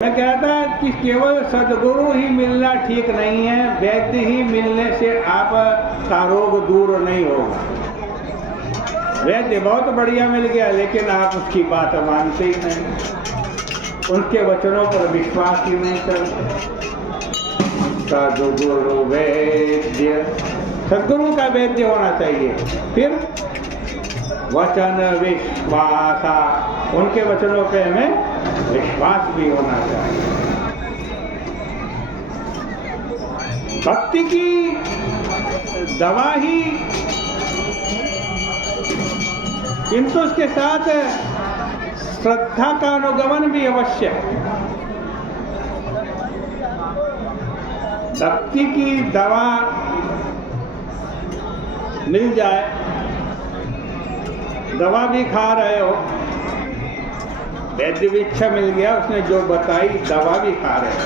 मैं कहता कि केवल सदगुरु ही मिलना ठीक नहीं है, वैद्य ही मिलने से आप का रोग दूर नहीं होगा। वैद्य बहुत बढ़िया मिल गया लेकिन आप उसकी बात मानते ही नहीं, उनके वचनों पर विश्वास ही नहीं करते। सदगुरु वैद्य, सदगुरु का वैद्य होना चाहिए। फिर वचन विश्वासा, उनके वचनों पे हमें विश्वास भी होना चाहिए। भक्ति की दवा ही, किंतु उसके साथ श्रद्धा का अनुगमन भी अवश्य है। भक्ति की दवा मिल जाए, दवा भी खा रहे हो, वैद्य भी इच्छा मिल गया, उसने जो बताई दवा भी खा रहे हो,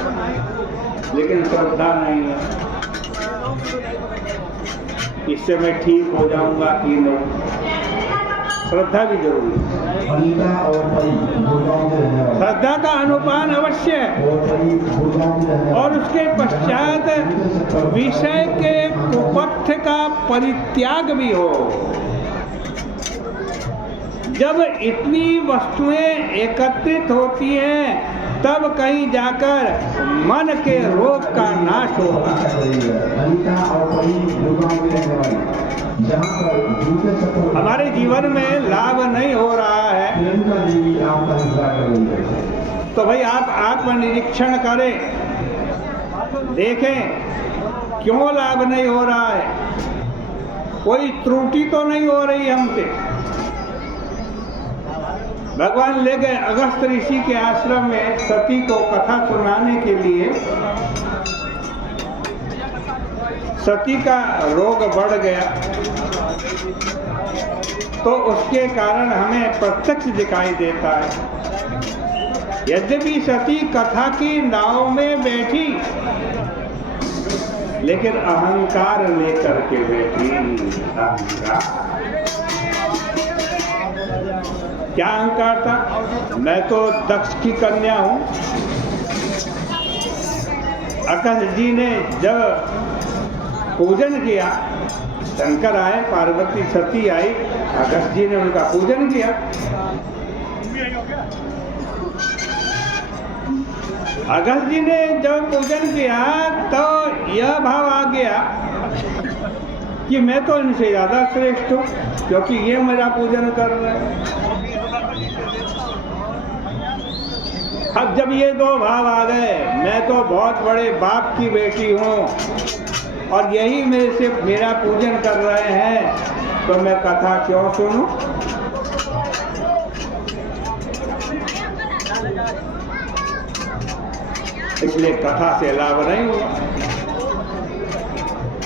लेकिन श्रद्धा नहीं है, इससे मैं ठीक हो जाऊंगा कि नहीं, श्रद्धा भी जरूरी है। श्रद्धा का अनुपान अवश्य है और उसके पश्चात विषय के कुपथ का परित्याग भी हो। जब इतनी वस्तुएं एकत्रित होती हैं तब कहीं जाकर मन के रोग का नाश होगा। हमारे जीवन में लाभ नहीं हो रहा है तो भाई आप आत्मनिरीक्षण करें, देखें क्यों लाभ नहीं हो रहा है। कोई त्रुटि तो नहीं हो रही हमसे। भगवान ले गए अगस्त ऋषि के आश्रम में सती को कथा सुनाने के लिए। सती का रोग बढ़ गया तो उसके कारण हमें प्रत्यक्ष दिखाई देता है। यद्यपि सती कथा की नाव में बैठी लेकिन अहंकार लेकर के बैठी। अहंकार, क्या अहंकार था? मैं तो दक्ष की कन्या हूं। अगस्त जी ने जब पूजन किया, शंकर आए, पार्वती सती आई, अगस्त जी ने उनका पूजन किया। अगस्त जी ने जब पूजन किया तो यह भाव आ गया कि मैं तो इनसे ज्यादा श्रेष्ठ हूं क्योंकि ये मेरा पूजन कर रहे हैं। अब जब ये दो भाव आ गए, मैं तो बहुत बड़े बाप की बेटी हूं और यही मेरे से मेरा पूजन कर रहे हैं तो मैं कथा क्यों सुनूं? इसलिए कथा से लाभ नहीं हुआ।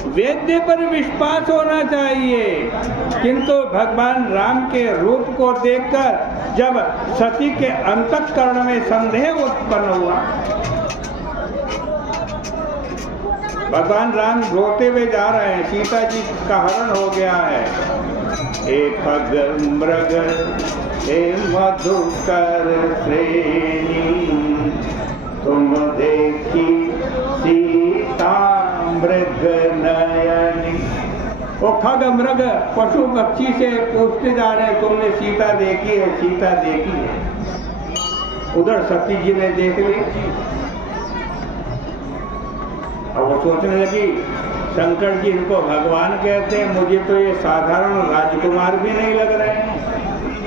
वेद्य पर विश्वास होना चाहिए, किंतु भगवान राम के रूप को देखकर जब सती के अंतःकरण में संदेह उत्पन्न हुआ, भगवान राम रोते हुए जा रहे हैं, सीता जी का हरण हो गया है। एक मृग हे मधुकर श्रेणी, तुम देखी सीता मृग नयनी। वो खग मृग पशु पक्षी से पूछते जा रहे हैं, तुमने सीता देखी है? सीता देखी है। उधर सती जी ने देख ली। अब वो सोचने लगी, शंकर जी इनको भगवान कहते हैं, मुझे तो ये साधारण राजकुमार भी नहीं लग रहे हैं।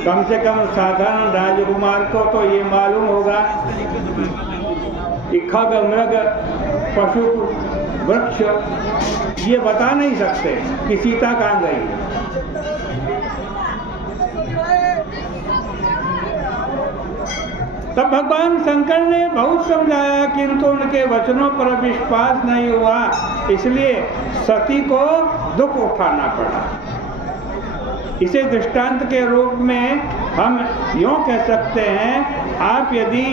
कम से कम साधारण राजकुमार को तो ये मालूम होगा कि खग मृग पशु वृक्ष ये बता नहीं सकते कि सीता कहाँ गई। तब भगवान शंकर ने बहुत समझाया किंतु उनके वचनों पर विश्वास नहीं हुआ, इसलिए सती को दुख उठाना पड़ा। इसे दृष्टांत के रूप में हम यूँ कह सकते हैं, आप यदि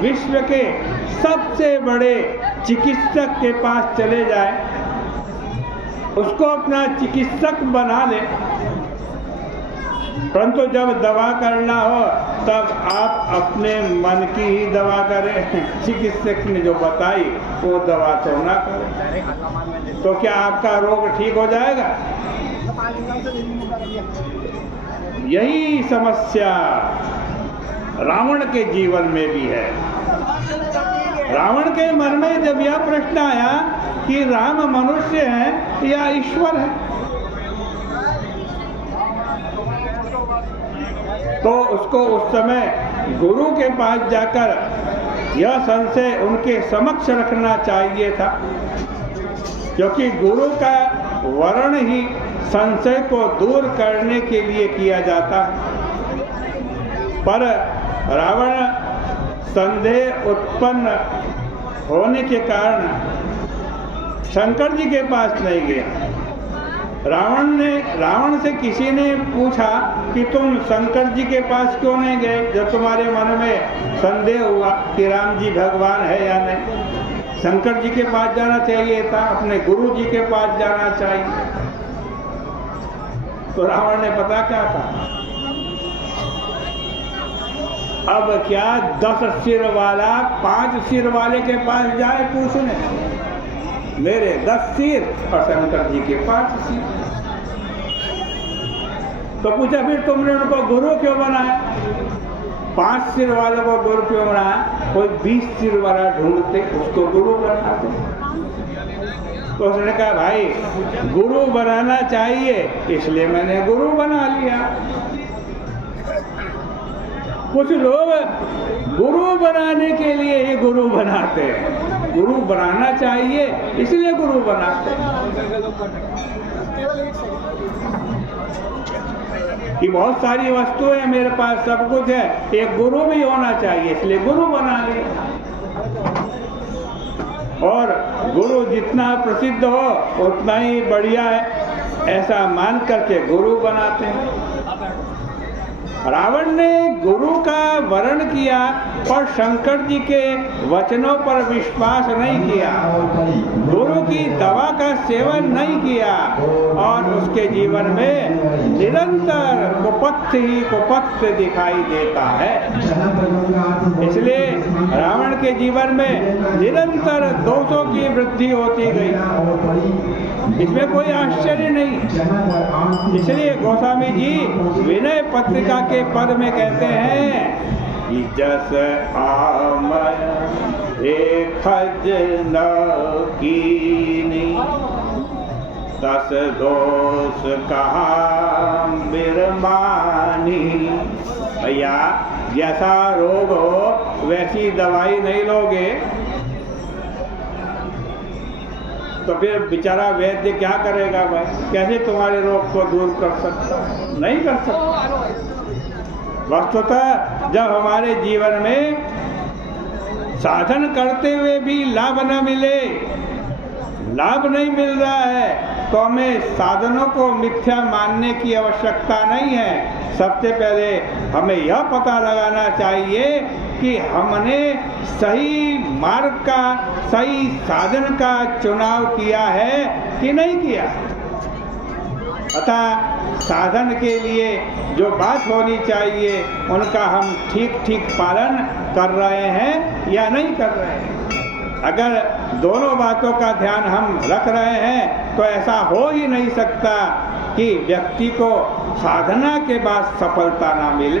विश्व के सबसे बड़े चिकित्सक के पास चले जाए, उसको अपना चिकित्सक बना ले, परंतु जब दवा करना हो तब आप अपने मन की ही दवा करें। चिकित्सक ने जो बताई वो दवा तो ना करें, तो क्या आपका रोग ठीक हो जाएगा? यही समस्या रावण के जीवन में भी है। रावण के मन में जब यह प्रश्न आया कि राम मनुष्य है या ईश्वर है, तो उसको उस समय गुरु के पास जाकर यह संशय उनके समक्ष रखना चाहिए था, क्योंकि गुरु का वर्ण ही संशय को दूर करने के लिए किया जाता है। पर रावण संदेह उत्पन्न होने के कारण शंकर जी के पास नहीं गया। रावण से किसी ने पूछा कि तुम शंकर जी के पास क्यों नहीं गए, जब तुम्हारे मन में संदेह हुआ कि राम जी भगवान है या नहीं। शंकर जी के पास जाना चाहिए था, अपने गुरु जी के पास जाना चाहिए। तो रावण ने पता क्या था, अब क्या 10 सिर वाला 5 सिर वाले के पास जाए पूछने, मेरे 10 सिर और शंकर जी के 5 सिर। तो पूछा फिर तुमने उनको गुरु क्यों बनाया? 5 सिर वाले को गुरु क्यों बनाया? कोई 20 सिर वाला ढूंढते उसको गुरु बनाते। तो उसने कहा भाई गुरु बनाना चाहिए इसलिए मैंने गुरु बना लिया। कुछ लोग गुरु बनाने के लिए ही गुरु बनाते हैं, गुरु बनाना चाहिए इसलिए गुरु बनाते हैं। कि बहुत सारी वस्तुएं मेरे पास, सब कुछ है, एक गुरु भी होना चाहिए इसलिए गुरु बना लिया। और गुरु जितना प्रसिद्ध हो उतना ही बढ़िया है, ऐसा मान करके गुरु बनाते हैं। रावण ने गुरु का वर्ण किया और शंकर जी के वचनों पर विश्वास नहीं किया, गुरु की दवा का सेवन नहीं किया और उसके जीवन में निरंतर कुपथ ही कुपथ दिखाई देता है। इसलिए रावण के जीवन में निरंतर दोषों की वृद्धि होती गई, इसमें कोई आश्चर्य नहीं। इसलिए गोस्वामी जी विनय पत्रिका के पद में कहते हैं कि जस आमय एक खज न कीनी, तस दोष कहा बिरमानी। भैया जैसा रोग हो वैसी दवाई नहीं लोगे तो फिर बेचारा वैद्य क्या करेगा भाई, कैसे तुम्हारे रोग को दूर कर सकता? नहीं कर सकता। वस्तुतः जब हमारे जीवन में साधन करते हुए भी लाभ न मिले, लाभ नहीं मिल रहा है, तो हमें साधनों को मिथ्या मानने की आवश्यकता नहीं है। सबसे पहले हमें यह पता लगाना चाहिए कि हमने सही मार्ग का, सही साधन का चुनाव किया है कि नहीं किया। अतः साधन के लिए जो बात होनी चाहिए उनका हम ठीक ठीक पालन कर रहे हैं या नहीं कर रहे हैं। अगर दोनों बातों का ध्यान हम रख रहे हैं तो ऐसा हो ही नहीं सकता कि व्यक्ति को साधना के बाद सफलता ना मिले।